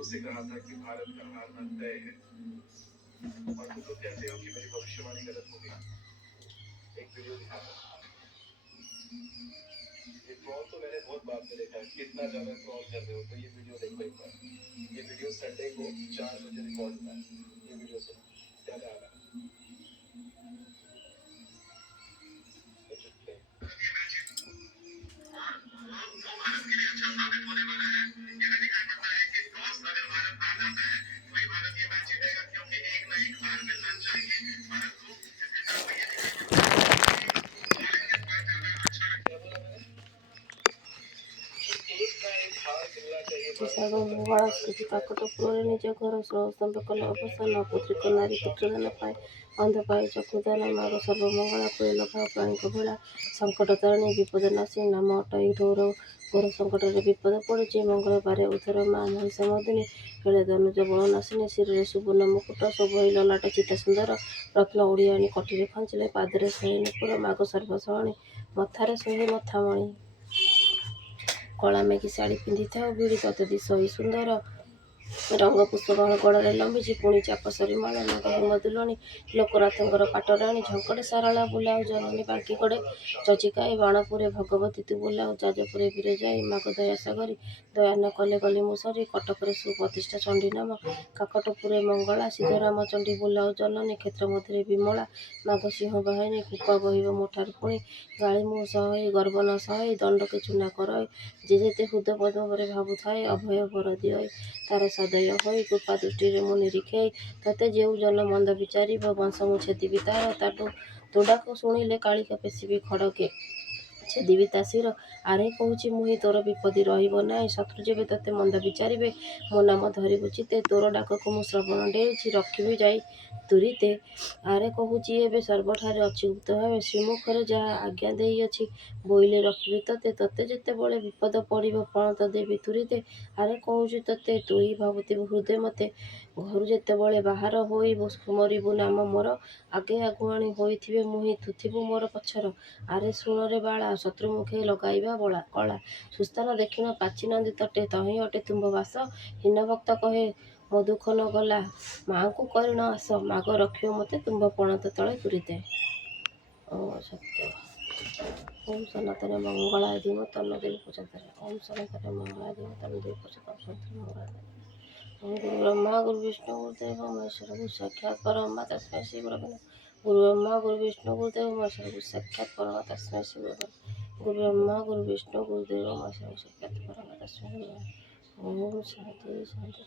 उससे कहा था कि भारत का हारना तय है और तुम लोग कहते हो कि मेरी भविष्यवाणी गलत हो गई। एक वीडियो दिखाता हूँ। ये ट्रॉल तो मैंने बहुत बाद में देखा है, कितना ज्यादा ट्रॉल कर रहे हो, तो ये वीडियो देखो एक बार। ये वीडियो संडे को 4 बजे रिकॉर्ड हुआ है। ये वीडियो सुनो क्या गा रहा है। ସର୍ବମଙ୍ଗଳ ସ୍କୃତି କାକଟପୁରରେ ନିଜ ଘର ସ୍ତମ୍ଭ କଲେ ଅବସାନ ପୁତ୍ରିକ ନାରୀ ପୁତ୍ରଦାନ ପାଏ ଅନ୍ଧ ପାଏ ଚକ୍ଷୁଦାନ ମାଗ ସର୍ବମଙ୍ଗଳା କୁଳେ ଲଗାଅ ପ୍ରାଣୀଙ୍କ ଭେଳା ସଙ୍କଟ ତାରିଣୀ ବିପଦ ନାଶୀ ନାମ ଅଟଇ ଢୋର ଘୋର ସଙ୍କଟରେ ବିପଦ ପଡ଼ିଛି ମଙ୍ଗଳବାରେ ଉଦ୍ଧାର ମା ମହିଷମର୍ଦିନୀ ହେଳେ ଧନୁଜ ବଳ ନାଶିନୀ ଶିରରେ ସୁବର୍ଣ୍ଣ ମୁକୁଟ ଶୋଭଇ ଲଲାଟ ଚିତା ସୁନ୍ଦର ରତ୍ନ ଓଡ଼ିଆଣୀ କଟିରେ ଖଞ୍ଚିଲେ ପାଦରେ ଶୋହେ ନୂପୁର ମାଗ ସର୍ବସରଣୀ ମଥାରେ ଶୋହେ ମଥାମଣି କଳା ମେଘି ଶାଢ଼ୀ ପିନ୍ଧିଥାଉ ଭିଡ଼ି ତତେ ଦିଶଇ ସୁନ୍ଦର ରଙ୍ଗ ପୁଷ୍ପବାଣ ଗୋଡ଼ରେ ଲମ୍ବିଛି ପୁଣି ଚାପ ସରି ମାଳ ନାଗ ହିମ ଦୁଲଣୀ ଲୋକନାଥଙ୍କର ପାଟରାଣୀ ଝଙ୍କଡ଼େ ସାରଳା ବୁଲାଉ ଜନନୀ ବାଙ୍କି ଗଡ଼େ ଚଚିକାଇ ବାଣପୁରେ ଭଗବତୀ ତୁ ବୁଲାଉ ଯାଜପୁରେ ବିରଜାଇ ମାଗ ଦୟା ସାଗରୀ ଦୟା ନ କଲେ ଗଲି ମୁଁ ସରି କଟକରେ ସୁପ୍ରତିଷ୍ଠା ଚଣ୍ଡୀ ନାମ କାକଟପୁରେ ମଙ୍ଗଳା ସିଦ୍ଧରାମ ଚଣ୍ଡୀ ବୁଲାଉ ଜନନୀ କ୍ଷେତ୍ର ମଧ୍ୟରେ ବିମଳା ମାଗ ସିଂହ ବାହିନୀ କୃପା ବହିବ ମୋ ଠାରୁ ପୁଣି ଗାଳି ମୁଁ ସହଇ ଗର୍ବ ନ ସହଇ ଦଣ୍ଡକେ ଚୂନା କରଇ ଯେ ଯେତେ ହୃଦ ପଦ୍ମରେ ଭାବୁଥାଏ ଅଭୟ ବର ଦିଅଇ ତାର ସଦୟ ହୋଇ କୃପା ଦୃଷ୍ଟିରେ ମୁଁ ନିରୀକ୍ଷେଇ ତତେ ଯେଉ ଜନ ମନ୍ଦ ବିଚାରିବ ବଂଶ ମୁଁ ଛେଦିବି ତାର ତୁ ଡାକ ଶୁଣିଲେ କାଳିକା ପେଶିବି ଖଡ଼କେ ଛେଦିବି ତା ଶିର ଆରେ କହୁଛି ମୁହିଁ ତୋର ବିପତ୍ତି ରହିବ ନାହିଁ ଶତ୍ରୁ ଯେବେ ତତେ ମନ୍ଦ ବିଚାରିବେ ମୋ ନାମ ଧରିବୁ ଚିତେ ତୋର ଡାକକୁ ମୁଁ ଶ୍ରବଣ ଡେଉଁଛି ରଖିବି ଯାଇ ତୁରିତେ ଆରେ କହୁଛି ଏବେ ସର୍ବଠାରେ ଅଛି ଗୁପ୍ତ ଭାବେ ଶ୍ରୀମୁଖରେ ଯାହା ଆଜ୍ଞା ଦେଇଅଛି ବୋଇଲେ ରଖିବି ତତେ ଯେତେବେଳେ ବିପଦ ପଡ଼ିବ ପଣତ ଦେବି ତୁରିତେ ଆରେ କହୁଛି ତତେ ତୁ ହିଁ ଭାବୁଥିବୁ ହୃଦୟ ମତେ ଘରୁ ଯେତେବେଳେ ବାହାର ହୋଇ ମରିବୁ ନାମ ମୋର ଆଗେ ଆଗୁଆଣୀ ହୋଇଥିବେ ମୁହିଁ ତୁଥିବୁ ମୋର ପଛର ଆରେ ଶୁଣରେ ବାଳା ଶତ୍ରୁମୁଖେ ଲଗାଇବା କଳା ସୁସ୍ଥାନ ଦେଖିଣ ପାଚି ନଦୀ ତଟେ ତହିଁ ଅଟେ ତୁମ୍ଭ ବାସ ହୀନ ଭକ୍ତ କହେ ମୋ ଦୁଃଖ ନ ଗଲା ମାଙ୍କୁ କରିଣ ଆସ ମାଗ ରଖିବ ମତେ ତୁମ୍ଭ ପଣତ ତଳେ ତୁରିତେ। ଓଁ ସତ୍ୟ ଓಂ ସନାତନ ମଙ୍ଗଳାୟ ଧୀମହି ତନ୍ନୋ ଦେବୀ ପ୍ରଚୋଦୟାତ୍ ଓಂ ସନାତନ ମଙ୍ଗଳାୟ ଧୀମହି ତନ୍ନୋ ଦେବୀ ପ୍ରଚୋଦୟାତ୍ ଓಂ ଗୁରୁ ବ୍ରହ୍ମା ଗୁରୁ ବିଷ୍ଣୁ ଗୁରୁଦେବ ମହେଶ୍ୱର ଗୁରୁ ସାକ୍ଷାତ୍ ପରବ୍ରହ୍ମ ତସ୍ମୈ ଶ୍ରୀ ଗୁରବେ ନମଃ ଗୁରୁ ବ୍ରହ୍ମା ଗୁରୁ ବିଷ୍ଣୁ ଗୁରୁଦେବ ମହେଶ୍ୱର ଗୁରୁ ସାକ୍ଷାତ୍ ପରବ୍ରହ୍ମ ତସ୍ମୈ ଶ୍ରୀ ଗୁରବେ ନମଃ ଗୁରୁ ବ୍ରହ୍ମା ଗୁରୁ ବିଷ୍ଣୁ ଗୁରୁଦେବ ମହେଶ୍ୱର ଗୁରୁ ସାକ୍ଷାତ୍ ପରବ୍ରହ୍ମ ତସ୍ମୈ ଶ୍ରୀ ଗୁରବେ ନମଃ ଓಂ ଶାନ୍ତି ଶାନ୍ତି।